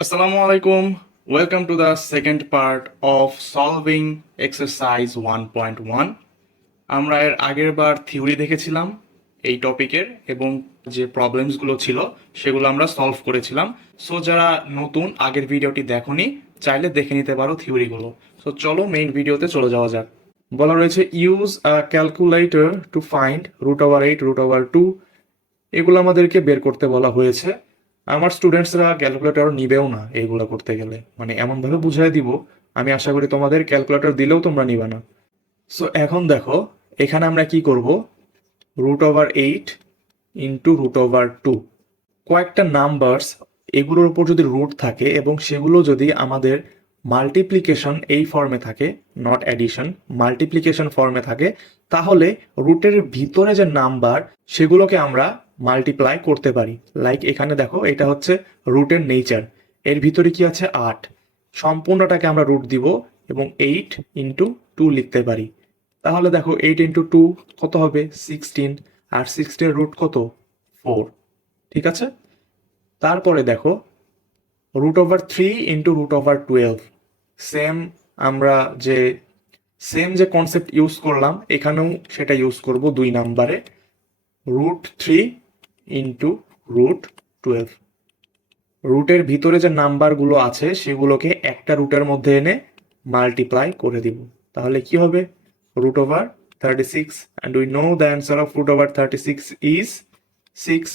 Assalamu alaikum. Welcome to the second part of solving exercise 1.1. আমরা এর আগের বার theory দেখেছিলাম এই টপিকের এবং যে প্রবলেমসগুলো ছিল সেগুলো আমরা সলভ করেছিলাম। সো যারা নতুন আগের ভিডিওটি দেখোনি চাইলে দেখে নিতে পারো থিওরিগুলো। সো চলো মেইন ভিডিওতে চলে যাওয়া যাক। বলা রয়েছে use a calculator to find √8 √2। এগুলো আমাদেরকে বের করতে বলা হয়েছে। আমার স্টুডেন্টসরা ক্যালকুলেটর নিবেও না এইগুলো করতে গেলে, মানে এমনভাবে বুঝাই দিব আমি আশা করি তোমাদের ক্যালকুলেটর দিলেও তোমরা নিবা না। সো এখন দেখো এখানে আমরা কি করব, √8 ইন্টু √2। কয়েকটা নাম্বারস এগুলোর উপর যদি রুট থাকে এবং সেগুলো যদি আমাদের মাল্টিপ্লিকেশন এই ফর্মে থাকে, নট অ্যাডিশন, মাল্টিপ্লিকেশন ফর্মে থাকে, তাহলে রুটের ভিতরে যে নাম্বার সেগুলোকে আমরা মাল্টিপ্লাই করতে পারি। লাইক এখানে দেখো এটা হচ্ছে রুটের নেচার, এর ভিতরে কি আছে 8, সম্পূর্ণটাকে আমরা রুট দিব এবং 8 ইন্টু 2 লিখতে পারি। তাহলে দেখো 8 ইন্টু 2 কত হবে 16, আর 16 রুট কত 4। ঠিক আছে, তারপরে দেখো √3 ইন্টু √12। সেম আমরা যে কনসেপ্ট ইউজ করলাম এখানেও সেটা ইউজ করব 2 নাম্বারে, √3 ইন্টু √12। রুটের ভিতরে যে নাম্বারগুলো আছে সেগুলোকে একটা রুটের মধ্যে এনে মাল্টিপ্লাই করে দিব। তাহলে কি হবে √36, and we know the answer of √36 is 6.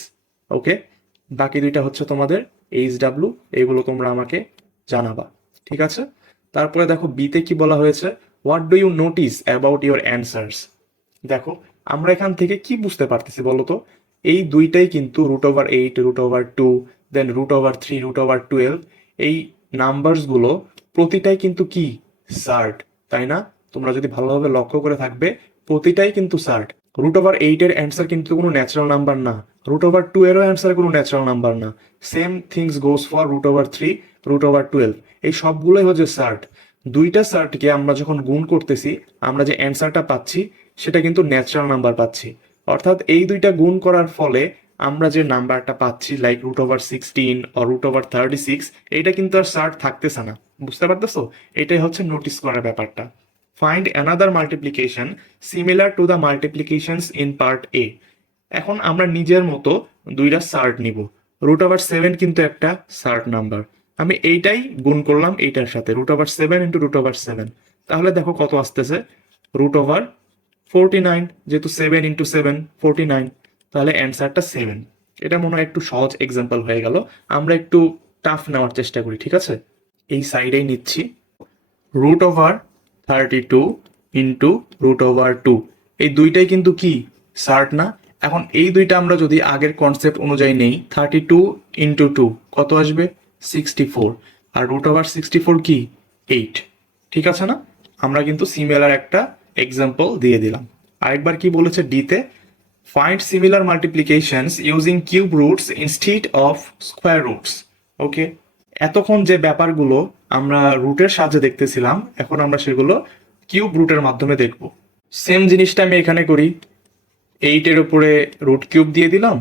ওকে, বাকি দুইটা হচ্ছে তোমাদের HW, এগুলো তোমরা আমাকে জানাবা। ঠিক আছে, তারপরে দেখো বিতে কি বলা হয়েছে, what do you notice about your answers. দেখো আমরা এখান থেকে কি বুঝতে পারতেছি বলতো, এই দুইটাই কিন্তু √8 √2 দেন √3 √12, এই নাম্বারসগুলো প্রতিটাই কিন্তু কি সার্ট, তাই না? তোমরা যদি ভালোভাবে লক্ষ্য করে থাকবে প্রতিটাই কিন্তু সার্ট। √8 এর অ্যান্সার কিন্তু কোনো ন্যাচারাল নাম্বার না, √2 এরও অ্যান্সার কোনো ন্যাচারাল নাম্বার না। সেম থিংস গোস ফর √3 √12, এই সবগুলোই হচ্ছে সার্ট। দুইটা সার্টকে আমরা যখন গুণ করতেছি আমরা যে অ্যান্সারটা পাচ্ছি সেটা কিন্তু ন্যাচারাল নাম্বার পাচ্ছি। অর্থাৎ এই দুইটা গুণ করার ফলে আমরা যে নাম্বারটা পাচ্ছি লাইক √16 or √36, এইটা কিন্তু আর সার্ট থাকতেছে না। বুঝতে পারতেছো? এটাই হচ্ছে নোটিস করার ব্যাপারটা। Find another multiplication similar to the multiplications in part A. এখন আমরা নিজের মতো দুইটা সার্ট নিব। √7 কিন্তু একটা সার্ট নাম্বার, আমি এইটাই গুণ করলাম এইটার সাথে, √7 ইন্টু √7। তাহলে দেখো কত আসতেছে √49, যেহেতু 7 ইন্টু 7 49, তাহলে অ্যান্সারটা 7। এটা মনে হয় একটু সহজ এক্সাম্পল হয়ে গেল, আমরা একটু টাফ নেওয়ার চেষ্টা করি। ঠিক আছে, এই সাইডেই নিচ্ছি, √32 ইন্টু √2, এই দুইটাই কিন্তু কি সার্ট না? এখন এই দুইটা আমরা যদি আগের কনসেপ্ট অনুযায়ী নেই, 32 ইন্টু 2 কত আসবে 64, আর √64 কি 8। ঠিক আছে না? আমরা কিন্তু সিমিলার একটা এক্সাম্পল দিয়ে দিলাম। আরেকবার কি বলেছে ডিতে, find similar multiplications using cube roots instead of square roots. Okay, এতক্ষণ যে ব্যাপারগুলো আমরা রুটের সাহায্যে দেখতেছিলাম এখন আমরা সেগুলো কিউব রুটের মাধ্যমে দেখব। সেম জিনিসটা আমি এখানে করি, 8 এর উপরে রুট কিউব দিয়ে দিলাম,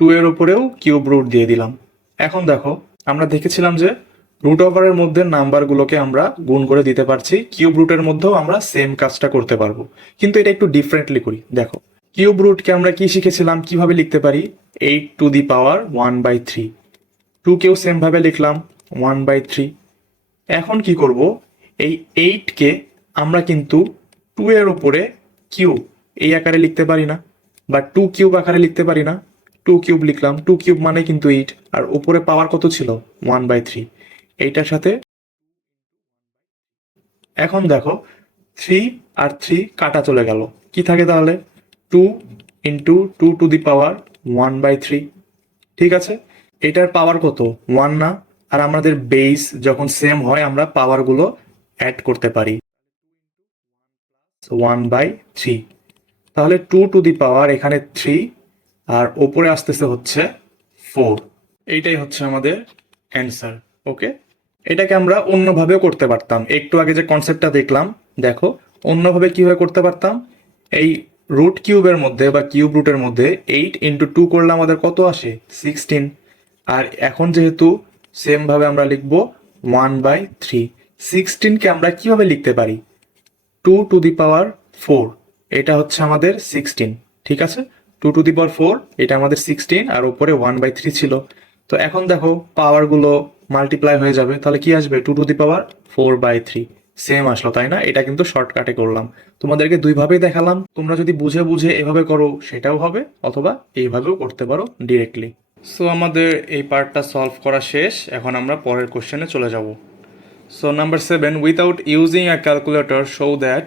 2 এর উপরেও কিউব রুট দিয়ে দিলাম। এখন দেখো আমরা দেখেছিলাম যে রুট ওভারের মধ্যে নাম্বারগুলোকে আমরা গুণ করে দিতে পারছি, কিউব রুটের মধ্যেও আমরা সেম কাজটা করতে পারবো, কিন্তু এটা একটু ডিফারেন্টলি করি। দেখো কিউব রুটকে আমরা কি শিখেছিলাম, কিভাবে লিখতে পারি, 8⁻1/3, 2 কেও সেম ভাবে লিখলাম 1/3। এখন কি করব, এই 8কে আমরা কিন্তু 2 এর উপরে কিউব এই আকারে লিখতে পারি না, বা 2 কিউব আকারে লিখতে পারি না। 2 কিউব লিখলাম, 2 কিউব মানে কিন্তু 8, আর উপরে পাওয়ার কত ছিল 1/3, এইটার সাথে। এখন দেখো 3 আর 3 কাটা চলে গেল, কি থাকে তাহলে 2 ইন্টু 2⁻1/3। ঠিক আছে, এটার পাওয়ার কত 1 না? আর আমাদের বেস যখন সেম হয় আমরা পাওয়ারগুলো অ্যাড করতে পারি, 1/3। তাহলে 2 এখানে 3 আর ওপরে আসতেছে হচ্ছে 4। এইটাই হচ্ছে আমাদের অ্যান্সার। ওকে, এটাকে আমরা অন্যভাবেও করতে পারতাম, একটু আগে যে কনসেপ্টটা দেখলাম দেখো অন্যভাবে কিভাবে করতে পারতাম। এই রুট কিউবের মধ্যে বা কিউব রুটের মধ্যে 8 ইন্টু 2 করলে আমাদের কত আসে 16, আর এখন যেহেতু সেমভাবে আমরা লিখব 1/3। 16কে আমরা কিভাবে লিখতে পারি? 2^4, এটা হচ্ছে আমাদের 16, ঠিক আছে? 2^4 এটা আমাদের 16, আর উপরে 1/3 ছিল। তো এখন দেখো পাওয়ারগুলো মাল্টিপ্লাই হয়ে যাবে, তাহলে কি আসবে? 2^4/3 সেম আসলো, তাই না? এটা কিন্তু শর্টকাটে করলাম, তোমাদেরকে দুইভাবেই দেখালাম। তোমরা যদি বুঝে বুঝে এভাবে করো সেটাও হবে, অথবা এইভাবেও করতে পারো ডিরেক্টলি। সো আমাদের এই পার্টটা সলভ করা শেষ, এখন আমরা পরের কোশ্চেনে চলে যাব। So number 7, without using a calculator show that.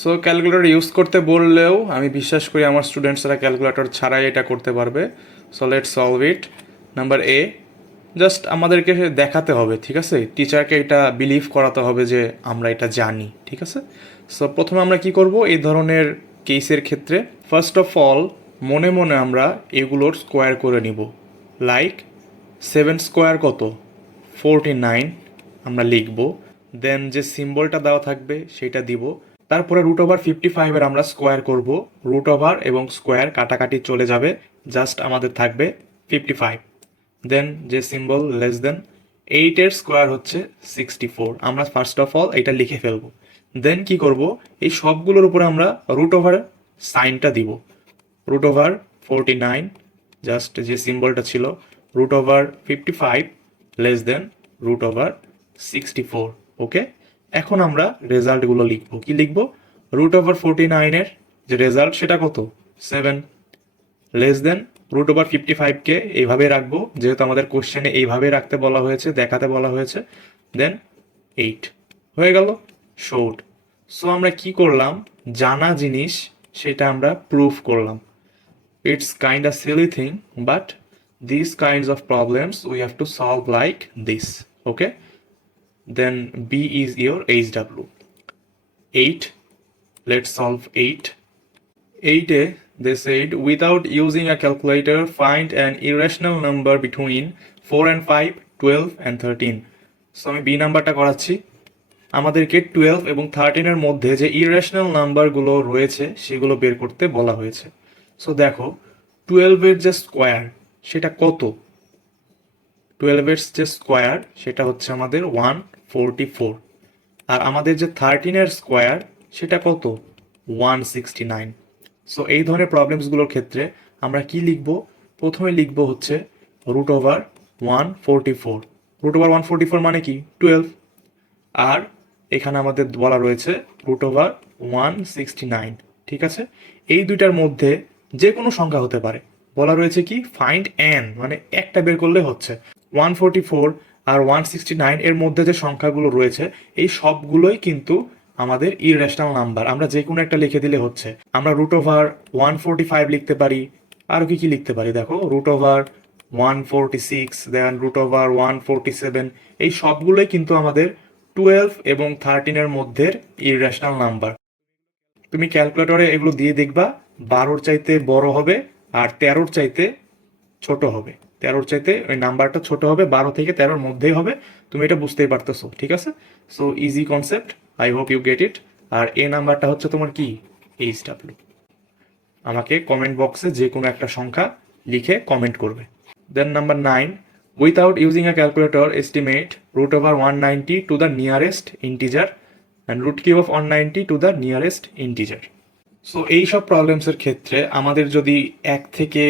So calculator use করতে বললেও আমি বিশ্বাস করি আমার স্টুডেন্টসরা ক্যালকুলেটর ছাড়াই এটা করতে পারবে। So let's solve it. Number A, just আমাদেরকে দেখাতে হবে, ঠিক আছে? টিচারকে এটা বিলিভ করাতে হবে যে আমরা এটা জানি, ঠিক আছে? সো প্রথমে আমরা কি করব এই ধরনের কেসের ক্ষেত্রে? ফার্স্ট অফ অল মনে মনে আমরা এগুলোর স্কোয়ার করে নিব। লাইক 7 স্কোয়ার কত? 49 আমরা লিখব। দেন যে সিম্বলটা দেওয়া থাকবে সেটা দিব। তারপরে √55 এর আমরা স্কোয়ার করব। রুট ওভার এবং স্কোয়ার কাটাকাটি চলে যাবে, জাস্ট আমাদের থাকবে 55। দেন যে সিম্বল লেস দেন 8 এর স্কোয়ার হচ্ছে 64। আমরা ফার্স্ট অফ অল এটা লিখে ফেলবো। দেন কি করব? এই সবগুলোর উপরে আমরা রুট ওভার সাইনটা দিব। √49 জাস্ট যে সিম্বলটা ছিল, √55 লেস দেন √64। ওকে, এখন আমরা রেজাল্টগুলো লিখবো। কি লিখবো? √49 এর যে রেজাল্ট সেটা কত? 7 লেস দেন √55 কে এইভাবে রাখবো, যেহেতু আমাদের কোশ্চেনে এইভাবে রাখতে বলা হয়েছে, দেখাতে বলা হয়েছে। দেন 8 হয়ে গেল, শোড। সো আমরা কি করলাম? জানা জিনিস সেটা আমরা প্রুফ করলাম। It's kind of silly thing, but these kinds of problems we have to solve like this. Okay? Then B is your HW. 8. Let's solve 8. 8a, they said, without using a calculator, find an irrational number between 4 and 5, 12 and 13. So আমি B নাম্বারটা করাচ্ছি। আমাদেরকে 12 এবং 13 এর মধ্যে যে irrational নাম্বারগুলো রয়েছে সেগুলো বের করতে বলা হয়েছে। সো দেখো 12 এর যে স্কোয়ার সেটা কত? 12 এর যে স্কোয়ার সেটা হচ্ছে আমাদের 144, আর আমাদের যে 13 এর স্কোয়ার সেটা কত? 169। সো এই ধরনের প্রবলেমসগুলোর ক্ষেত্রে আমরা কি লিখব? প্রথমে লিখব হচ্ছে √144। √144 মানে কি? 12। আর এখানে আমাদের বলা রয়েছে √169, ঠিক আছে? এই দুইটার মধ্যে যে কোনো সংখ্যা হতে পারে। বলা রয়েছে কি? ফাইন্ড এন, মানে একটা বের করলে হচ্ছে। 144 আর 169 এর মধ্যে যে সংখ্যাগুলো রয়েছে এই সবগুলোই কিন্তু আমাদের ইররেশনাল নাম্বার। আমরা যে কোনো একটা লিখে দিলে হচ্ছে। আমরা √145 লিখতে পারি, আর কি কি লিখতে পারি দেখো, √146, দেন √147, এই সবগুলোই কিন্তু আমাদের 12 এবং 13 এর মধ্যে ইররেশনাল নাম্বার। তুমি ক্যালকুলেটরে এগুলো দিয়ে দেখবা, 12-র চাইতে বড় হবে আর 13-র চাইতে ছোট হবে। 13-র চাইতে ওই নাম্বারটা ছোট হবে, 12 থেকে 13-র মধ্যেই হবে। তুমি এটা বুঝতেই পারতেছো, ঠিক আছে? So easy concept, I hope you get it. আর এ নাম্বারটা হচ্ছে তোমার কি? HW। আমাকে কমেন্ট বক্সে যে কোনো একটা সংখ্যা লিখে কমেন্ট করবে। Then number 9, without using a calculator estimate √190 to the nearest integer and √3 of 190 to the nearest integer. So এইসব প্রবলেমসের ক্ষেত্রে আমাদের যদি 1 থেকে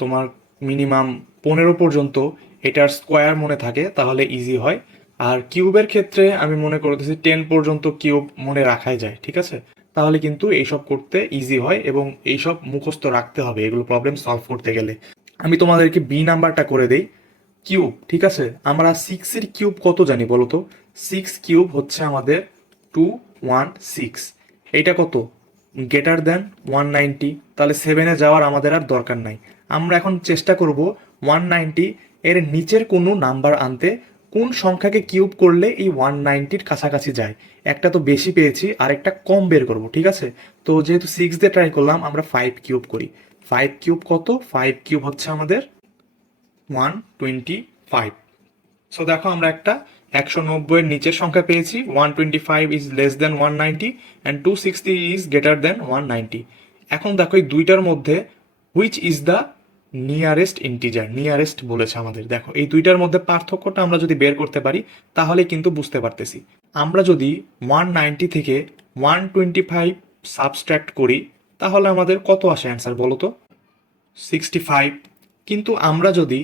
তোমার মিনিমাম 15 পর্যন্ত এটার স্কোয়ার মনে থাকে তাহলে ইজি হয়। আর কিউবের ক্ষেত্রে আমি মনে করতেছি 10 পর্যন্ত কিউব মনে রাখাই যায়, ঠিক আছে? তাহলে কিন্তু এইসব করতে ইজি হয় এবং এইসব মুখস্থ রাখতে হবে এগুলো প্রবলেম সলভ করতে গেলে। আমি তোমাদেরকে বি নাম্বারটা করে দেই। কিউব, ঠিক আছে? আমরা 6 এর কিউব কত জানি বলো তো? 6 কিউব হচ্ছে আমাদের 216। এইটা কত? Greater than 190। তাহলে 7-এ যাওয়ার আমাদের আর দরকার নাই। আমরা এখন চেষ্টা করব 190 এর নিচের কোনো নাম্বার আনতে। কোন সংখ্যাকে কিউব করলে এই 190-র কাছাকাছি যায়? একটা তো বেশি পেয়েছি, আর একটা কম বের করব, ঠিক আছে? তো যেহেতু 6 দিয়ে ট্রাই করলাম, আমরা 5 কিউব করি। 5 কিউব কত? 5 কিউব হচ্ছে আমাদের 125। সো দেখো আমরা একটা 190 এর নিচের সংখ্যা পেয়েছি। 125 is less than 190 and 260 is greater than 190। এখন দেখো এই দুইটার মধ্যে which is the nearest integer, nearest বলেছে আমাদের। দেখো এই দুইটার মধ্যে পার্থক্যটা আমরা যদি বের করতে পারি তাহলে কিন্তু বুঝতে পারতেছি। আমরা যদি 190 থেকে 125 সাবস্ট্রাক্ট করি তাহলে আমাদের কত আসে অ্যান্সার বলো তো? 65। কিন্তু আমরা যদি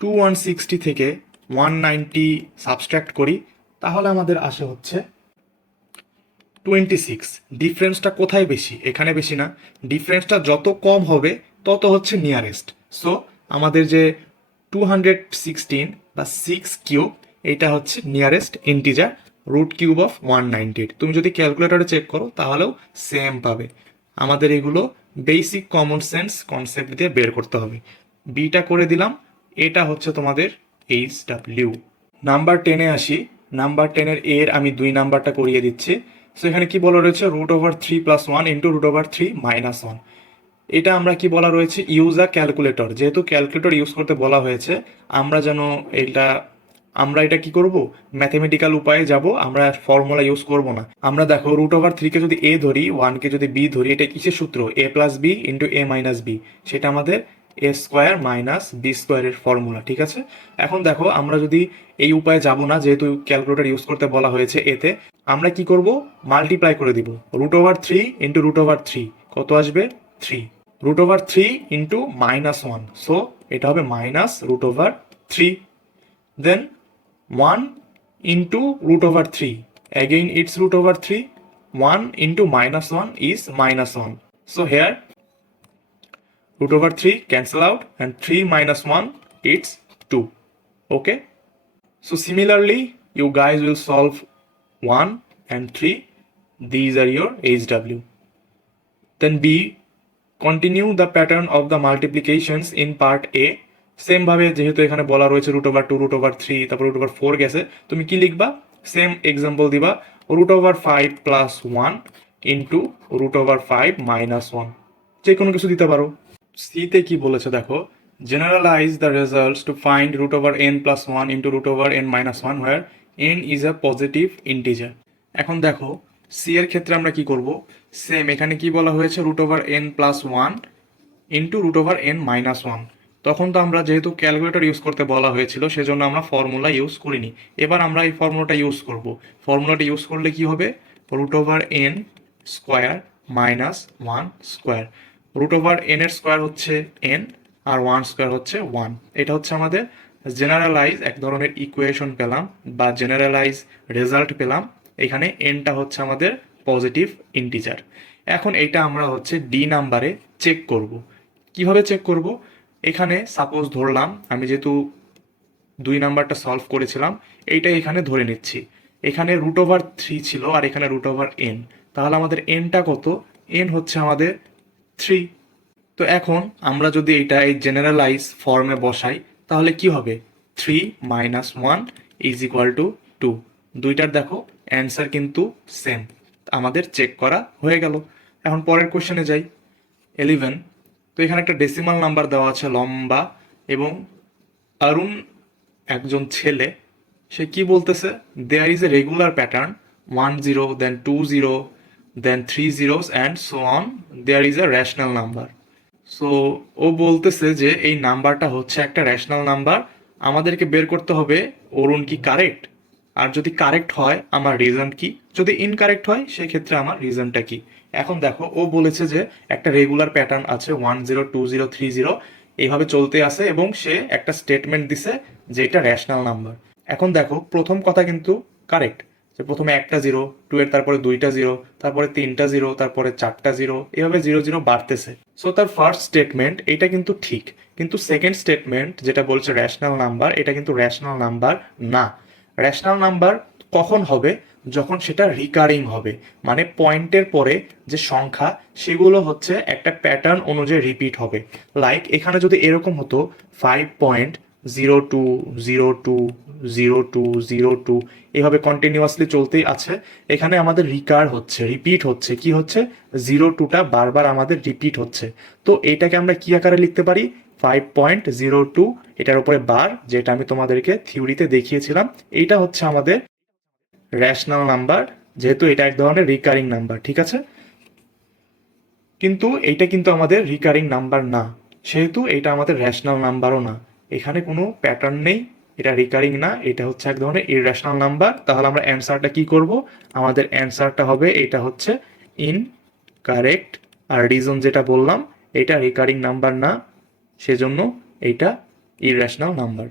2160 থেকে 190 সাবস্ট্রাক্ট করি তাহলে আমাদের আসে হচ্ছে 26। ডিফারেন্সটা কোথায় বেশি? এখানে বেশি না, ডিফারেন্সটা যত কম হবে তত হচ্ছে নিয়ারেস্ট। সো আমাদের যে 216 বা 6 কিউব, এটা হচ্ছে nearest integer root cube of 190। তুমি যদি ক্যালকুলেটরে চেক করো তাহলেও সেম পাবে। আমাদের এগুলো বেসিক কমন সেন্স কনসেপ্ট দিয়ে বের করতে হবে। বিটা করে দিলাম, এটা হচ্ছে তোমাদের HW। নাম্বার 10-এ আসি। নাম্বার 10-এর এর আমি 2 নাম্বারটা করিয়ে দিচ্ছি। সো এখানে কি বলা রয়েছে? √3+1 ইন্টু √3-1। এটা আমরা কি বলা রয়েছে? ইউজ আ ক্যালকুলেটর। যেহেতু ক্যালকুলেটর ইউজ করতে বলা হয়েছে, আমরা যেন এটা কি করব? ম্যাথমেটিক্যাল উপায়ে যাব, আমরা ফর্মুলা ইউজ করব না। আমরা দেখো √3-কে যদি এ ধরি, 1-কে যদি বি ধরি, এটা কিসের সূত্র? a+b into a-b। সেটা আমাদের a² মাইনাস b² এর ফর্মুলা, ঠিক আছে? এখন দেখো আমরা যদি এই উপায়ে যাব না, যেহেতু ক্যালকুলেটর ইউজ করতে বলা হয়েছে এতে, আমরা কি করব? মাল্টিপ্লাই করে দিব। √3 ইন্টু √3 কত আসবে? 3। √3 ইন্টু -1, সো এটা হবে -√3। দেন 1 into √3, again it's √3, 1 into -1 is -1, so here √3 cancel out and 3 minus 1 it's 2. Okay, so similarly you guys will solve 1 and 3. These are your HW. Then B, continue the pattern of the multiplications in part A. Same ভাবে যেহেতু এখানে বলা রয়েছে √2, √3, তারপর √4 গেছে, তুমি কি লিখবা? সেম এক্সাম্পল দিবা, √5 প্লাস 1 ইন্টু √5 মাইনাস 1, যে কোনো কিছু দিতে পারো। সিতে কি বলেছে দেখো, generalize the results to find √n+1 into √n-1 where n is a positive integer. এখন দেখো সি এর ক্ষেত্রে আমরা কি করব? সেম এখানে কি বলা হয়েছে? √n+1 into √n-1। তখন তো আমরা যেহেতু ক্যালকুলেটর ইউজ করতে বলা হয়েছিল সেজন্য আমরা ফর্মুলা ইউজ করিনি। এবার আমরা এই ফর্মুলাটা ইউজ করব। ফর্মুলাটা ইউজ করলে কি হবে? √n² minus 1²। √n এর স্কোয়ার হচ্ছে n আর 1² হচ্ছে 1। এটা হচ্ছে আমাদের জেনারেলাইজ এক ধরনের ইকুয়েশন পেলাম বা জেনারেলাইজ রেজাল্ট পেলাম। এখানে এনটা হচ্ছে আমাদের পজিটিভ ইন্টিজার। এখন এটা আমরা হচ্ছে ডি নাম্বারে চেক করব। কিভাবে চেক করব? এখানে সাপোজ ধরলাম আমি যেহেতু 2 নাম্বারটা সলভ করেছিলাম, এইটা এখানে ধরে নিচ্ছি। এখানে √3 ছিল আর এখানে √n, তাহলে আমাদের এনটা কত? এন হচ্ছে আমাদের 3। তো এখন আমরা যদি এই জেনারেলাইজ ফর্মে বসাই তাহলে কি হবে? 3 মাইনাস 1 ইজ ইকুয়াল টু 2। দুইটার দেখো অ্যান্সার কিন্তু সেম, আমাদের চেক করা হয়ে গেল। এখন পরের কোশ্চেনে যাই, 11। তো এখানে একটা ডেসিমাল নাম্বার দেওয়া আছে লম্বা, এবং অরুণ একজন ছেলে, সে কি বলতেছে? There is a regular pattern 1 0 then 2 0 then 3 zeros and so on, there is a rational number. So ও বলতেছে যে এই নাম্বারটা হচ্ছে একটা রেশনাল নাম্বার, আমাদেরকে বের করতে হবে অরুণ কি কারেক্ট, আর যদি কারেক্ট হয় আমার রিজন কি, যদি ইনকারেক্ট হয় সেক্ষেত্রে আমার রিজনটা কি। এখন দেখো ও বলেছে যে একটা রেগুলার প্যাটার্ন আছে 1 0 2 0 3 0 এইভাবে চলতে আছে, এবং সে একটা স্টেটমেন্ট দিছে যে এটা রেশনাল নাম্বার। এখন দেখো প্রথম কথা কিন্তু কারেক্ট, যে প্রথমে একটা 0, 2 এর তারপরে 2টা 0, তারপরে 3টা 0, তারপরে 4টা 0, এভাবে 0 0 বাড়তেছে। সো তার ফার্স্ট স্টেটমেন্ট এটা কিন্তু ঠিক, কিন্তু সেকেন্ড স্টেটমেন্ট যেটা বলছে রেশনাল নাম্বার, এটা কিন্তু রেশনাল নাম্বার না। রেশনাল নাম্বার কখন হবে? যখন সেটা রিকারিং হবে, মানে পয়েন্টের পরে যে সংখ্যা সেগুলো হচ্ছে একটা প্যাটার্ন অনুযায়ী রিপিট হবে। লাইক এখানে যদি এরকম হতো 5.02020202 এভাবে কন্টিনিউয়াসলি চলতেই আছে, এখানে আমাদের রিপিট হচ্ছে, কি হচ্ছে? 02টা বারবার আমাদের রিপিট হচ্ছে। তো এটাকে আমরা কি আকারে লিখতে পারি? 5.02, এটার উপরে বার, যেটা আমি তোমাদেরকে থিওরিতে দেখিয়েছিলাম। এইটা হচ্ছে আমাদের রেশনাল নাম্বার, যেহেতু এটা এক ধরনের রিকারিং নাম্বার, ঠিক আছে? কিন্তু এইটা কিন্তু আমাদের রিকারিং নাম্বার না। সেহেতু এটা আমাদের রেশনাল নাম্বারও না, এখানে কোনো প্যাটার্ন নেই, এটা রিকারিং না, এটা হচ্ছে এক ধরনের ইররেশনাল নাম্বার। তাহলে আমরা অ্যান্সারটা কি করব, আমাদের অ্যান্সারটা হবে এটা হচ্ছে ইনকারেক্ট। আর রিজন যেটা বললাম, এটা রিকারিং নাম্বার না, সেজন্য এটা ইররেশনাল নাম্বার।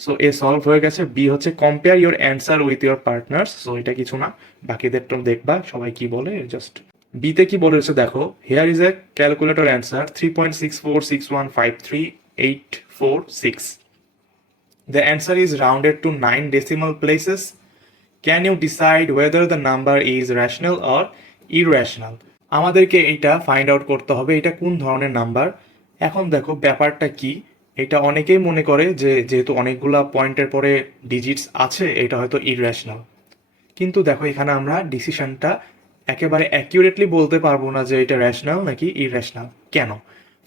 সো এ সলভ হয়ে গেছে। বি হচ্ছে compare your answer with your partners. So এটা কিছু না, বাকিদেরটাও দেখবা সবাই কি বলে। জাস্ট বিতে কি বলেছে দেখো, hair is a calculator answer 3.6461538846. The answer is rounded to 9 decimal places. Can you decide whether the number is rational or irrational? আমাদেরকে এটা ফাইন্ড আউট করতে হবে এটা কোন ধরনের নাম্বার। এখন দেখো ব্যাপারটা কি, এটা অনেকেই মনে করে যে যেহেতু অনেকগুলা পয়েন্টের পরে ডিজিটস আছে এটা হয়তো ইররেশনাল। কিন্তু দেখো এখানে আমরা ডিসিশনটা একেবারে অ্যাকিউরেটলি বলতে পারবো না যে এটা রেশনাল নাকি ইররেশনাল। কেন?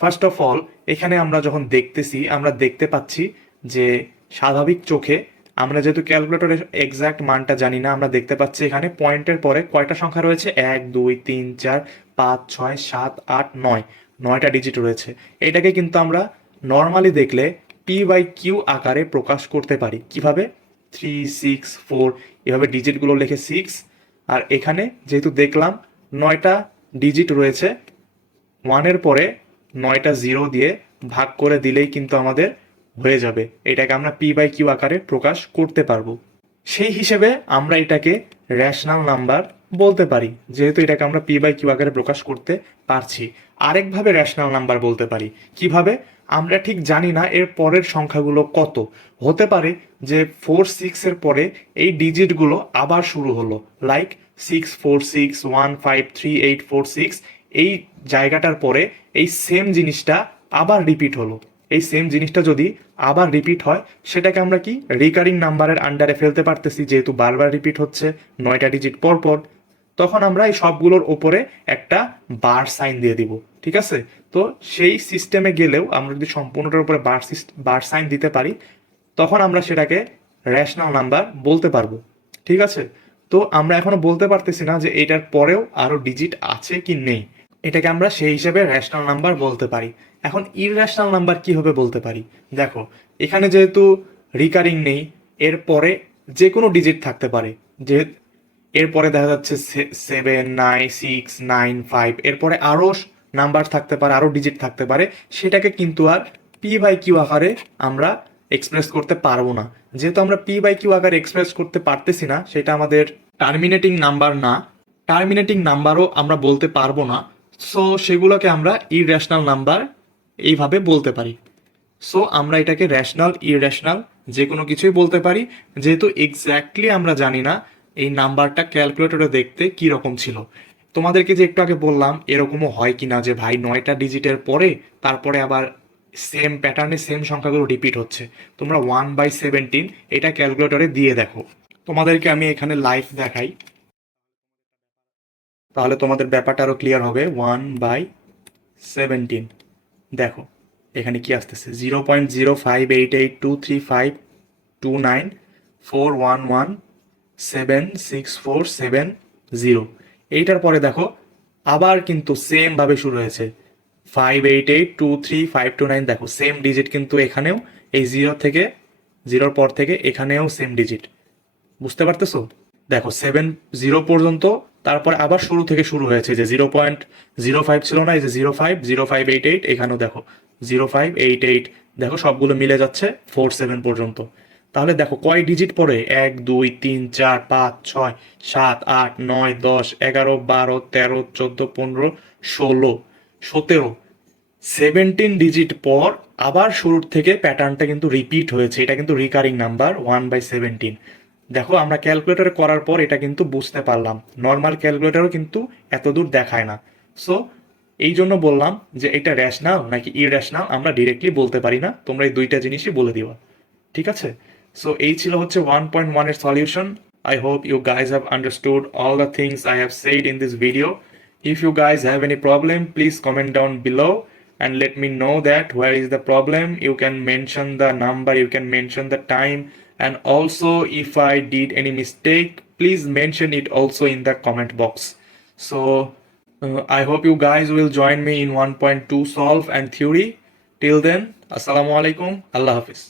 ফার্স্ট অফ অল, এখানে আমরা যখন দেখতেছি আমরা দেখতে পাচ্ছি যে স্বাভাবিক চোখে আমরা যেহেতু ক্যালকুলেটরের এক্সাক্ট মানটা জানি না, আমরা দেখতে পাচ্ছি এখানে পয়েন্টের পরে কয়টা সংখ্যা রয়েছে, 1 2 3 4 5 6 7 8 9, 9টা ডিজিট রয়েছে। এটাকে কিন্তু আমরা নর্মালি দেখলে p/q আকারে প্রকাশ করতে পারি। কিভাবে? 3 6 4 এভাবে ডিজিটগুলো লিখে 6, আর এখানে যেহেতু দেখলাম 9টা ডিজিট রয়েছে, 1-এর পরে 9টা 0 দিয়ে ভাগ করে দিলেই কিন্তু আমাদের হয়ে যাবে। এটাকে আমরা p/q আকারে প্রকাশ করতে পারবো। সেই হিসেবে আমরা এটাকে রেশনাল নাম্বার বলতে পারি, যেহেতু এটাকে আমরা p/q আকারে প্রকাশ করতে পারছি। আরেকভাবে রেশনাল নাম্বার বলতে পারি। কিভাবে? আমরা ঠিক জানি না এর পরের সংখ্যাগুলো কত। হতে পারে যে 4 6 এর পরে এই ডিজিটগুলো আবার শুরু হলো, লাইক 6 4 6 1 5 3 8 4 6, এই জায়গাটার পরে এই সেম জিনিসটা আবার রিপিট হলো। এই সেম জিনিসটা যদি আবার রিপিট হয় সেটাকে আমরা কি রিকারিং নাম্বারের আন্ডারে ফেলতে পারতেছি, যেহেতু বারবার রিপিট হচ্ছে 9টা ডিজিট পর পর। তখন আমরা এই সবগুলোর ওপরে একটা বার সাইন দিয়ে দিব, ঠিক আছে? তো সেই সিস্টেমে গেলেও আমরা যদি সম্পূর্ণটার উপরে বার সাইন দিতে পারি তখন আমরা সেটাকে রেশনাল নাম্বার বলতে পারবো, ঠিক আছে? তো আমরা এখনো বলতে পারতেছি না যে এটার পরেও আরো ডিজিট আছে কি নেই, এটাকে আমরা সেই হিসেবে রেশনাল নাম্বার বলতে পারি। এখন ইররেশনাল নাম্বার কিভাবে বলতে পারি? দেখো এখানে যেহেতু রিকারিং নেই, এরপরে যে কোনো ডিজিট থাকতে পারে। যে এরপরে দেখা যাচ্ছে 7 9 6 9 5, এরপরে আরো নাম্বার থাকতে পারে, আরো ডিজিট থাকতে পারে। সেটাকে কিন্তু আর p/q আকারে আমরা এক্সপ্রেস করতে পারবো না। যেহেতু আমরা p/q আকারে এক্সপ্রেস করতে পারতেছি না, সেটা আমাদের টার্মিনেটিং নাম্বার না, টার্মিনেটিং নাম্বারও আমরা বলতে পারবো না। সো সেগুলোকে আমরা ইররেশনাল নাম্বার এইভাবে বলতে পারি। সো আমরা এটাকে রেশনাল ইররেশনাল যে কোনো কিছুই বলতে পারি, যেহেতু এক্স্যাক্টলি আমরা জানি না এই নাম্বারটা ক্যালকুলেটরে দেখতে কি রকম ছিল। তোমাদেরকে যে একটু আগে বললাম এরকমও হয় কিনা যে ভাই 9টা ডিজিটের পরে তারপরে আবার সেম প্যাটার্নে সেম সংখ্যাগুলো রিপিট হচ্ছে, তোমরা 1/17 এটা ক্যালকুলেটরে দিয়ে দেখো। তোমাদেরকে আমি এখানে লাইভ দেখাই, তাহলে তোমাদের ব্যাপারটা আরো ক্লিয়ার হবে। 1/17 দেখো এখানে কি আসতেছে, 0.05882352941176470। এইটার পরে দেখো আবার কিন্তু সেম ভাবে শুরু হয়েছে 588235229। দেখো সেম ডিজিট কিন্তু এখানেও, এই 0 পর থেকে এখানেও সেম ডিজিট। বুঝতে পারতেছো? দেখো 7 0 পর্যন্ত, তারপরে আবার শুরু থেকে শুরু হয়েছে, যে 0.05 ছিল না, এই যে 05 0588, এখানেও দেখো 0588। দেখো সবগুলো মিলে যাচ্ছে 47 পর্যন্ত। তাহলে দেখো কয় ডিজিট পরে, 1 2 3 4 5 6 7 8 9 10 11 12 13 14 15 16 17, 17 ডিজিট পর আবার শুরুর থেকে প্যাটার্নটা কিন্তু রিপিট হয়েছে। এটা কিন্তু রিকারিং নাম্বার 1/17। দেখো আমরা ক্যালকুলেটরে করার পর এটা কিন্তু বুঝতে পারলাম, নর্মাল ক্যালকুলেটরও কিন্তু এত দূর দেখায় না। সো এই জন্য বললাম যে এটা রেশনাল নাকি ইররেশনাল আমরা ডিরেক্টলি বলতে পারি না, তোমরা এই দুইটা জিনিসই বলে দিবা, ঠিক আছে? সো এই ছিল হচ্ছে 1.1 এর solution. I hope you guys have understood all the things I have said in this video. If you guys have any problem, please comment down below and let me know that where is the problem. You can mention the number, you can mention the time, and also if I did any mistake, please mention it also in the comment box. So I hope you guys will join me in 1.2 solve and theory. Till then, আসসালামু আলাইকুম, আল্লাহ হাফিজ।